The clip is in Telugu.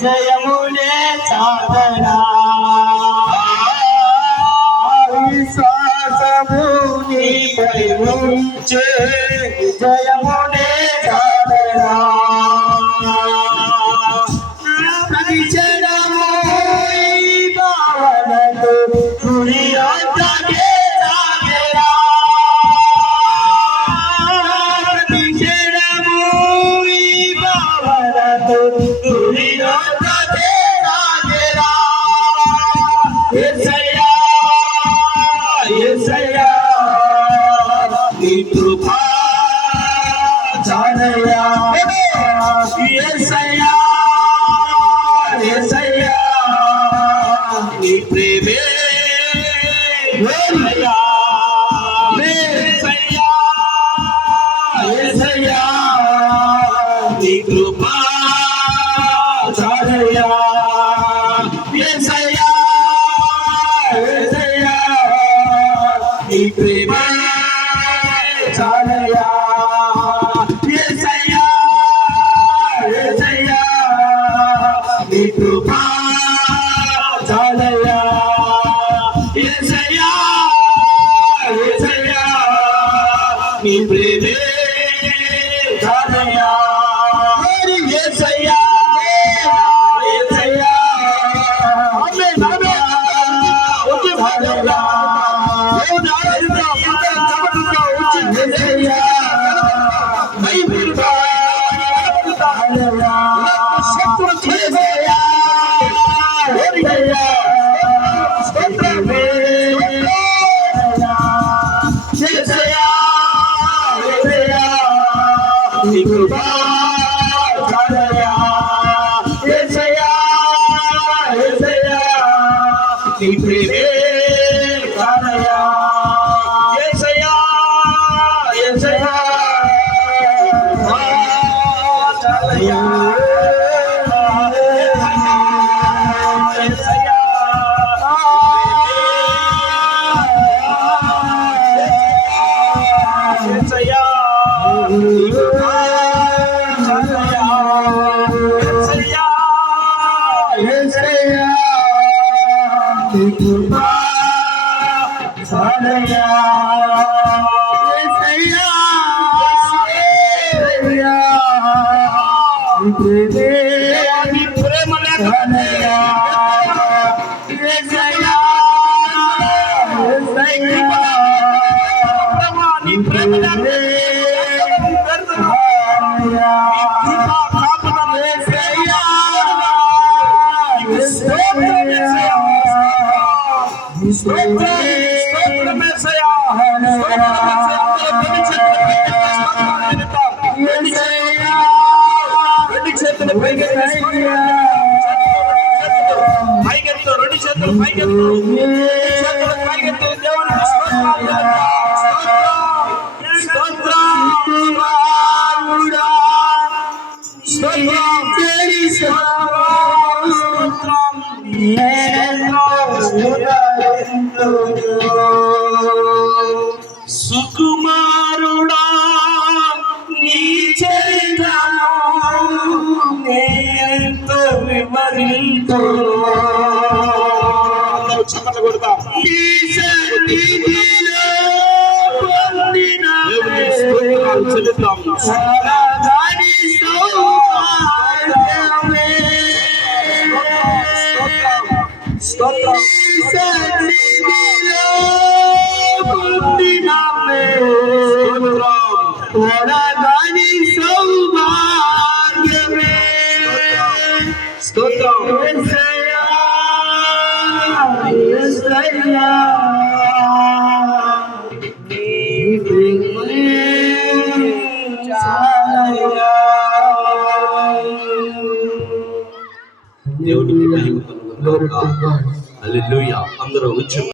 జయమునే సాధనా విశ్వాసమునిపై ఉంచే జయమునే సాధనా ప్రతి క్షణము ఈ భావనతో గురి అంతకే సాగేరా ప్రతి క్షణము ఈ భావనతో గురి అంతకే సాగేరా యేసయ్యా యేసయ్యా నీ కృపా చాలయ్యా యేసయ్యా యేసయ్యా నీ ప్రేమే యేసయ్యా యేసయ్యా యేసయ్యా నీ కృపా చాలయ్యా యేసయ్యా యేసయ్యా నీ ప్రేమే చాలయ్యా యేసయ్యా యేసయ్యా నీ కృపా చాలయ్యా యేసయ్యా యేసయ్యా నీ ప్రేమే చాలయ్యా యేసయ్యా యేసయ్యా ఆమేన్ ఆమేన్ ఓకే భాగంగా యేసయ్యా మై బిల్బా నీ కృపా చాలయ్యా యేసయ్యా యేసయ్యా నీ ప్రేమే చాలయ్యా యేసయ్యా యేసయ్యా చాలయ్యా యేసయ్యా యేసయ్యా నీ కృపా చాలయ్యా యేసయ్యా యేసయ్యా నీ ప్రేమే నీ ప్రేమనే చాలయ్యా యేసయ్యా యేసయ్యా నీ ప్రేమనే సుకుమారుడా నీ చరిత్రను నేనెంతో వివరించు చప్పట్లు కొడతాం ఈ సన్నిధిలో పొందిన చెల్లిద్దాం దాని సౌభాగ్యమే స్తోత్రం సన్నిధిలో పొందిన దాని సౌభాగ్యమే స్తోత్రం యేసయ్యా యేసయ్యా నీ ప్రేమే చాలయ్యా దేవుడికి మహిమ కలుగును గాక హల్లెలూయా అందరూ వచ్చి